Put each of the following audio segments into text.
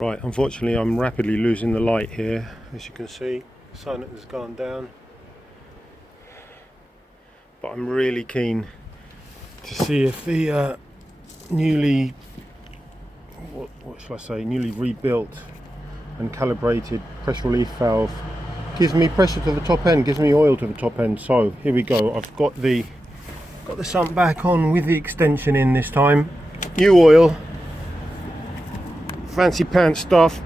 Right, unfortunately I'm rapidly losing the light here. As you can see, the sun has gone down. But I'm really keen to see if the newly rebuilt and calibrated pressure relief valve gives me pressure to the top end, gives me oil to the top end. So here we go. I've got the sump back on with the extension in this time. New oil, fancy pants stuff,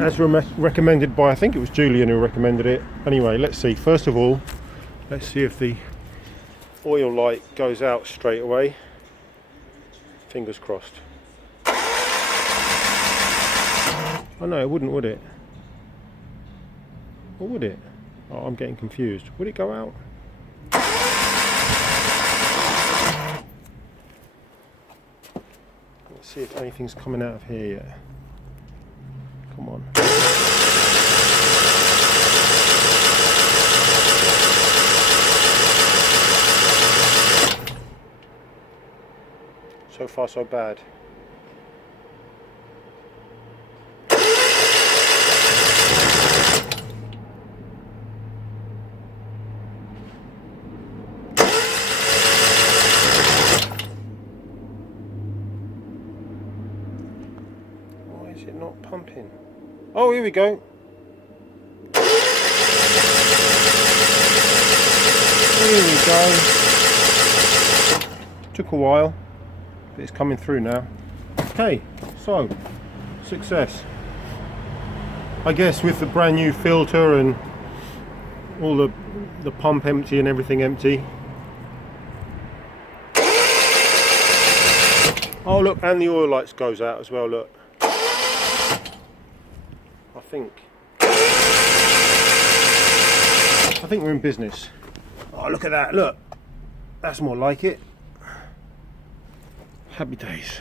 as recommended by, I think it was Julian who recommended it. Anyway, let's see. First of all, let's see if the oil light goes out straight away. Fingers crossed. Oh no, it wouldn't, would it? Or would it? Oh, I'm getting confused. Would it go out? Let's see if anything's coming out of here yet. Come on. So far so bad. Why is it not pumping? Oh, here we go. Here we go. Took a while, but it's coming through now. Okay, so success. I guess with the brand new filter and all the pump empty and everything empty. Oh look, and the oil lights goes out as well, look. I think we're in business. Oh, look at that, look. That's more like it. Happy days.